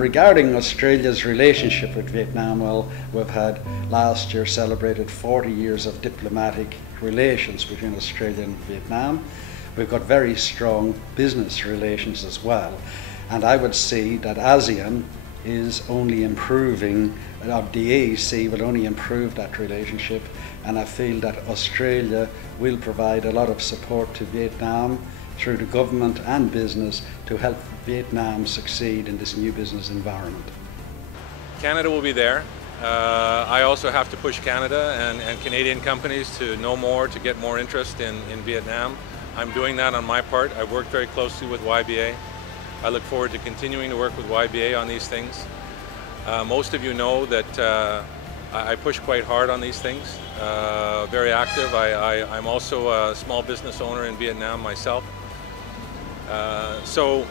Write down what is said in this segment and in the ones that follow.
Regarding Australia's relationship with Vietnam, well, we've had last year celebrated 40 years of diplomatic relations between Australia and Vietnam. We've got very strong business relations as well, and I would see that ASEAN is only improving, the AEC will only improve that relationship, and I feel that Australia will provide a lot of support to Vietnam through the government and business to help Vietnam succeed in this new business environment. Canada will be there. I also have to push Canada and Canadian companies to know more, to get more interest in Vietnam. I'm doing that on my part. I've worked very closely with YBA. I look forward to continuing to work with YBA on these things. Most of you know that I push quite hard on these things, very active. I'm also a small business owner in Vietnam myself. So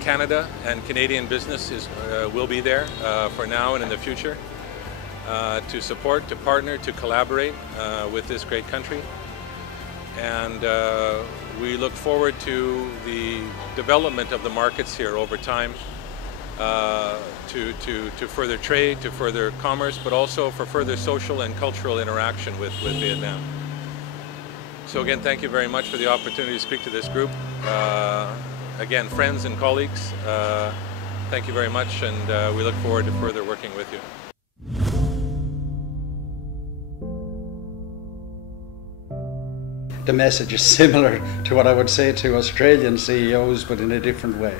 Canada and Canadian business will be there for now and in the future to support, to partner, to collaborate with this great country. And we look forward to the development of the markets here over time, to further trade, to further commerce, but also for further social and cultural interaction with Vietnam. So again, thank you very much for the opportunity to speak to this group. Again, friends and colleagues, thank you very much, and we look forward to further working with you. The message is similar to what I would say to Australian CEOs, but in a different way.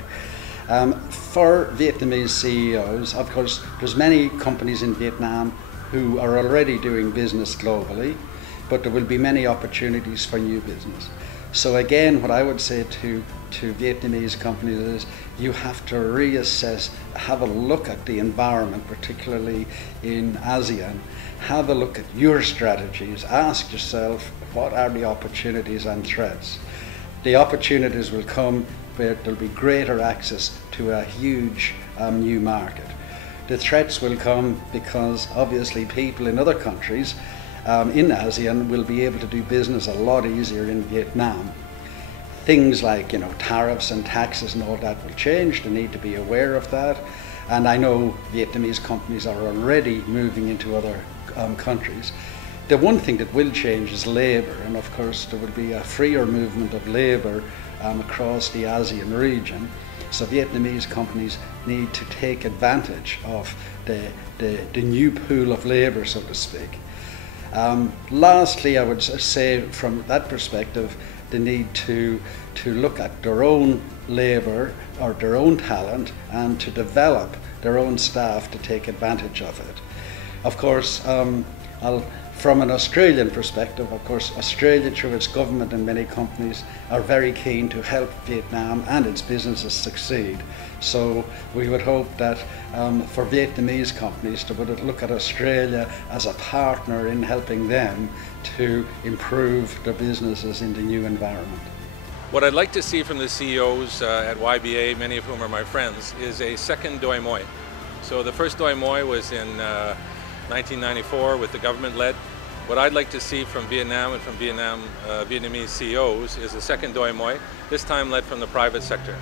For Vietnamese CEOs, of course, there's many companies in Vietnam who are already doing business globally, but there will be many opportunities for new business. So again, what I would say to Vietnamese companies is you have to reassess, have a look at the environment, particularly in ASEAN. Have a look at your strategies. Ask yourself, what are the opportunities and threats? The opportunities will come where there'll be greater access to a huge new market. The threats will come because obviously people in other countries in ASEAN will be able to do business a lot easier in Vietnam. Things like, tariffs and taxes and all that will change. They need to be aware of that. And I know Vietnamese companies are already moving into other countries. The one thing that will change is labour, and of course there will be a freer movement of labour across the ASEAN region. So Vietnamese companies need to take advantage of the new pool of labour, so to speak. Lastly, I would say from that perspective, they need to look at their own labour or their own talent and to develop their own staff to take advantage of it. Of course, from an Australian perspective, of course, Australia through its government and many companies are very keen to help Vietnam and its businesses succeed. So we would hope that for Vietnamese companies to look at Australia as a partner in helping them to improve their businesses in the new environment. What I'd like to see from the CEOs at YBA, many of whom are my friends, is a second Doi Moi. So the first Doi Moi was in 1994 with the government-led. What I'd like to see from Vietnam and from Vietnamese CEOs is a second Doi Moi, this time led from the private sector,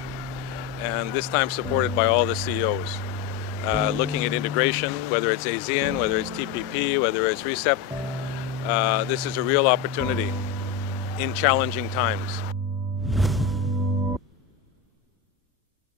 and this time supported by all the CEOs. Looking at integration, whether it's ASEAN, whether it's TPP, whether it's RCEP, this is a real opportunity in challenging times.